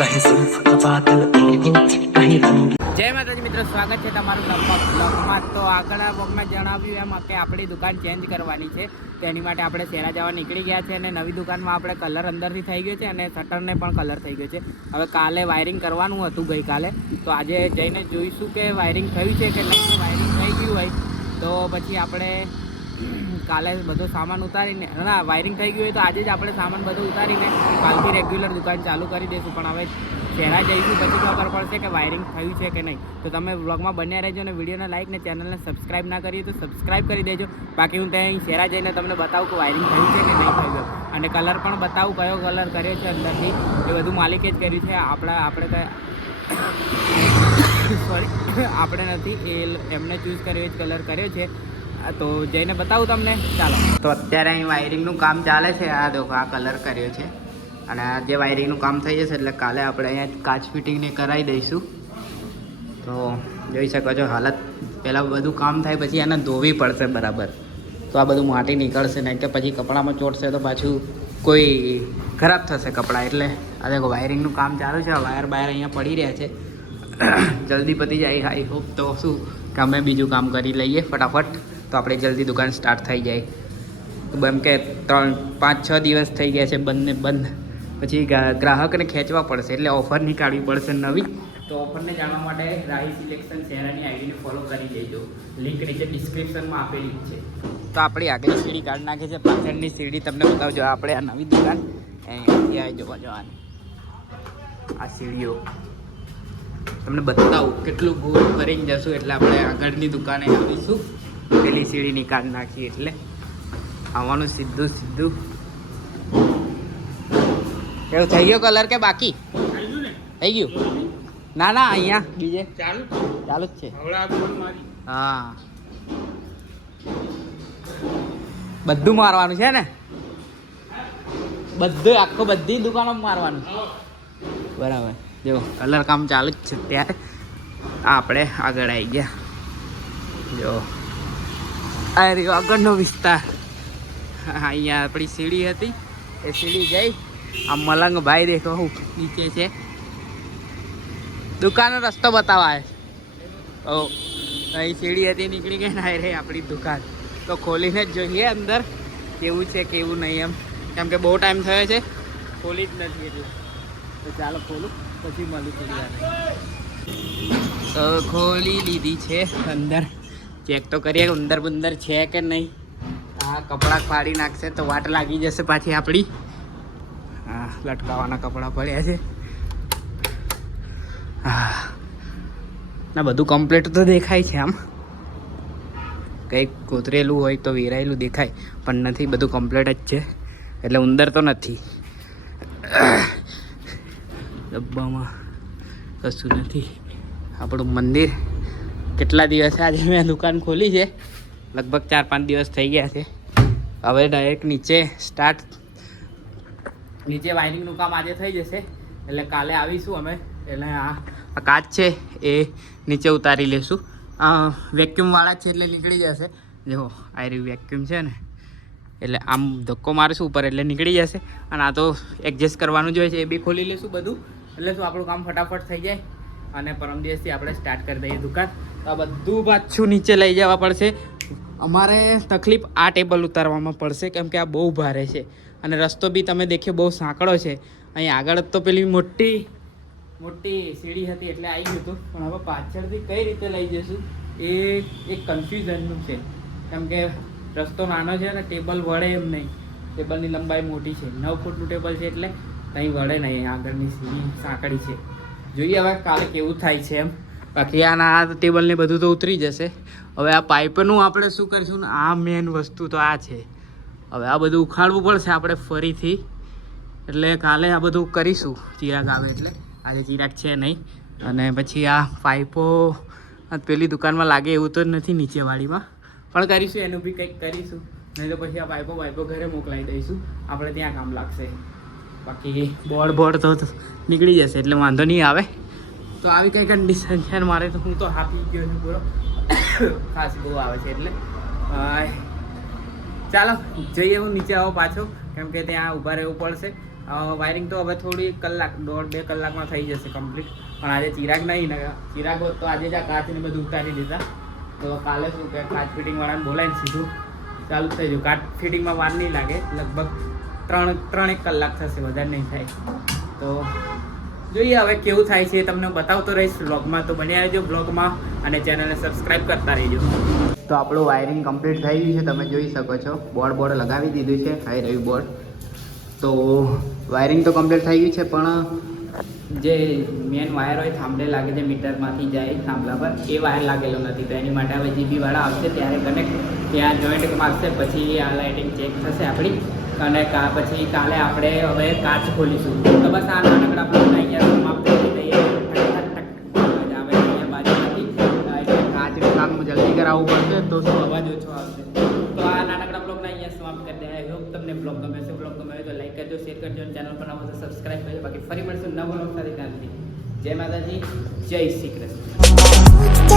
कहीं जुल्फ का बादल कहीं रंग। જય માતાજી મિત્રો, સ્વાગત છે તમારું બ્લોગમાં. તો આગળના બ્લોગમાં જણાવ્યું એમ કે આપણી દુકાન ચેન્જ કરવાની છે. તેની માટે આપણે શેરા જવા નીકળી ગયા છે અને નવી દુકાનમાં આપણે કલર અંદરથી થઈ ગયો છે અને શટરને પણ કલર થઈ ગયો છે. હવે કાલે વાયરિંગ કરવાનું હતું ગઈકાલે, તો આજે જઈને જોઈશું કે વાયરિંગ થયું છે કે નહીં. વાયરિંગ થઈ ગયું હોય તો પછી આપણે કાલે બધો સામાન ઉતારીને, ના વાયરિંગ થઈ ગયું હોય તો આજે જ આપણે સામાન બધું ઉતારીને કાલથી રેગ્યુલર દુકાન ચાલુ કરી દઈશું. પણ હવે શહેરા જઈશું પછી ખબર પડશે કે વાયરિંગ થયું છે કે નહીં. તો તમે વ્લોગમાં બન્યા રહેજો અને વિડીયોને લાઈક ને ચેનલને સબસ્ક્રાઈબ ના કરી તો સબસ્ક્રાઈબ કરી દેજો. બાકી હું ત્યાં શહેરા જઈને તમને બતાવું કે વાયરિંગ થયું છે કે નહીં થયું, અને કલર પણ બતાવું કયો કલર કર્યો છે અંદરથી. એ બધું માલિકે જ કર્યું છે, આપણે સોરી આપણે નથી, એમને ચૂઝ કર્યો જ કલર કર્યો છે. તો જઈને બતાવું તમને, ચાલો. તો અત્યારે અહીં વાયરિંગનું કામ ચાલે છે. આ દેખો, આ કલર કર્યો છે અને આ જે વાયરિંગનું કામ થઈ જશે એટલે કાલે આપણે અહીંયા કાચ ફિટિંગને કરાવી દઈશું. તો જોઈ શકો છો હાલત. પહેલાં બધું કામ થાય પછી એને ધોવી પડશે બરાબર, તો આ બધું માટી નીકળશે, નહીં તો પછી કપડામાં ચોટશે તો પાછું કોઈ ખરાબ થશે કપડાં. એટલે આ દેખો વાયરિંગનું કામ ચાલુ છે. વાયર બાયર અહીંયા પડી રહ્યા છે. જલ્દી પતી જાય. આઈ હોપ તો શું કે અમે બીજું કામ કરી લઈએ ફટાફટ, તો આપણે જલ્દી દુકાન સ્ટાર્ટ થઈ જાય. એમ કે 3-5-6 દિવસ થઈ ગયા છે બંધ. પછી ગ્રાહકને ખેંચવા પડશે એટલે ઓફર નીકાળવી પડશે નવી. તો ઓફરને જાણવા માટે રાહી સિલેક્શન શહેરાની આઈડીને ફોલો કરી દેજો. લિંક નીચે ડિસ્ક્રિપ્શનમાં આપેલી છે. તો આપણી આગળની સીડી કાઢી નાખી છે, પાછળની સીડી તમને બતાવજો. આપણે આ નવી દુકાન અહીંયાથી આવી જોવા જવાની આ સીડીઓ તમને બતાવું. કેટલું ગોળ કરીને જશું એટલે આપણે આગળની દુકાને આવીશું. પેલી સીડી નીકાળી નાખીએ એટલે આવવાનું સીધું. એવું થઈ ગયો કલર કે બાકી થઈ ગયું? ના અહીંયા બીજે ચાલુ જ છે. હા, બધું મારવાનું છે ને, બધું આખો બધી દુકાનો મારવાનું બરાબર. જો કલર કામ ચાલુ જ છે ત્યારે આપણે આગળ આવી ગયા. જો આ રહ્યો આગળનો વિસ્તાર. અહીંયા આપણી સીડી હતી, એ સીડી ગઈ. આ મલંગ ભાઈ દેખો નીચે છે. દુકાનનો રસ્તો બતાવાય. ઓ અહીં સીડી હતી, નીકળી ગઈ ને રહી આપણી દુકાન. તો ખોલીને જ જોઈએ અંદર કેવું છે કેવું નહીં એમ, કેમ કે બહુ ટાઈમ થયો છે ખોલી જ નથી એટલે. તો ચાલો ખોલું પછી મળું થોડી વાર. તો ખોલી લીધી છે. અંદર ચેક તો કરીએ અંદર બંદર છે કે નહીં. હા, કપડાં ફાડી નાખશે તો વાટ લાગી જશે પાછી આપણી. હા, લટકાવાના કપડાં પડ્યા છે. હા ના, બધું કમ્પ્લીટ તો દેખાય છે. આમ કંઈક કોતરેલું હોય તો વેરાયેલું દેખાય, પણ નથી. બધું કમ્પ્લીટ જ છે એટલે ઉંદર તો નથી. ડબ્બામાં કશું નથી. આપણું મંદિર કેટલા દિવસે આજે મેં દુકાન ખોલી છે, લગભગ 4-5 દિવસ થઈ ગયા છે. હવે ડાયરેક્ટ નીચે સ્ટાર્ટ. નીચે વાયરિંગનું કામ આજે થઈ જશે એટલે કાલે આવીશું અમે. એટલે આ કાચ છે એ નીચે ઉતારી લઈશું. વેક્યુમવાળા છે એટલે નીકળી જશે. જો આ રહ્યું વેક્યુમ છે ને, એટલે આમ ધક્કો મારીશું ઉપર એટલે નીકળી જશે. અને આ તો એડજસ્ટ કરવાનું જોઈએ છે, એ બી ખોલી લઈશું બધું. એટલે શું આપણું કામ ફટાફટ થઈ જાય અને પરમ દિવસથી આપણે સ્ટાર્ટ કરી દઈએ દુકાન. તો આ બધું પાછું નીચે લઈ જવા પડશે. અમારે તકલીફ આ ટેબલ ઉતારવામાં પડશે કેમ કે આ બહુ ભારે છે અને રસ્તો બી તમે દેખ્યો બહુ સાંકડો છે. અહીં આગળ તો પેલી મોટી સીડી હતી એટલે આવી ગયું હતું, પણ હવે પાછળથી કઈ રીતે લઈ જઈશું એ એક કન્ફ્યુઝનનું છે. કેમ કે રસ્તો નાનો છે અને ટેબલ વળે એમ નહીં. ટેબલની લંબાઈ મોટી છે, 9 ફૂટનું ટેબલ છે એટલે કંઈ વળે નહીં. આગળની સીડી સાંકડી છે. જોઈએ હવે કાલે કેવું થાય છે એમ. બાકી આના આ ટેબલને બધું તો ઉતરી જશે. હવે આ પાઇપનું આપણે શું કરીશું ને, આ મેન વસ્તુ તો આ છે. હવે આ બધું ઉખાડવું પડશે આપણે ફરીથી. એટલે કાલે આ બધું કરીશું ચિરાગ આવે એટલે. આજે ચિરાગ છે નહીં. અને પછી આ પાઇપો પેલી દુકાનમાં લાગે એવું તો નથી નીચેવાળીમાં, પણ કરીશું એનું બી કંઈક કરીશું. નહીં તો પછી આ પાઇપો ઘરે મોકલાવી દઈશું, આપણે ત્યાં કામ લાગશે. બાકી બોર્ડ તો નીકળી જશે એટલે વાંધો નહીં આવે. તો આવી કંઈ કન્ડિશન છે મારે તો હું તો હાપી ગયો છું પૂરો. ખાસ બહુ આવે છે એટલે ચાલો જઈએ. હું નીચે આવો પાછો કેમ કે ત્યાં ઊભા રહેવું પડશે. વાયરિંગ તો હવે થોડી કલાક 1.5-2 કલાકમાં થઈ જશે કમ્પ્લીટ. પણ આજે ચિરાગ નહીં ને, ચિરાગ હોત તો આજે જ આ કાચને બધું ઉતારી દીધા. તો કાલે શું કે કાચ ફિટિંગવાળાને બોલાવીને સીધું ચાલુ થઈ ગયું. કાચ ફિટિંગમાં વાર નહીં લાગે, લગભગ 3-1 કલાક થશે, વધારે નહીં થાય. તો જોઈએ હવે કેવું થાય છે, તમને બતાવતો રહીશ બ્લોગમાં. તો બન્યા રહેજો બ્લોગમાં અને ચેનલને સબસ્ક્રાઈબ કરતા રહેજો. તો આપણું વાયરિંગ કમ્પ્લીટ થઈ ગયું છે, તમે જોઈ શકો છો. બોર્ડ લગાવી દીધું છે, હાઈ રહ્યું બોર્ડ. તો વાયરિંગ તો કમ્પ્લીટ થઈ ગયું છે, પણ જે મેન વાયર હોય થાંભલે લાગે છે, મીટરમાંથી જાય થાંભલા પર, એ વાયર લાગેલો નથી. તો એની માટે હવે જીબીવાળા આવશે ત્યારે કનેક્ટ ત્યાં જોઈન્ટ મારશે, પછી આ લાઇટિંગ ચેક થશે આપણી. અને પછી કાલે આપણે હવે કાચ ખોલીશું. તો બસ આ નાનકડા બ્લોગને અહીંયા સમાપ્ત કરી દઈએ. આવે અહીંયા બાજુમાંથી એટલે કાચનું કામ જલ્દી કરાવવું પડશે તો શું અવાજ ઓછો આવશે. તો આ નાનકડા બ્લોગને અહીંયા સમાપ્ત કરી દે. આઈ હોપ તમને બ્લોગ ગમે છે. બ્લોગ ગમે તો લાઈક કરજો, શેર કરજો અને ચેનલ પર નવો તો સબસ્ક્રાઈબ કરજો. બાકી ફરી મળશું નવો બ્લોગ સાથે. જય માતાજી, જય શ્રી કૃષ્ણ.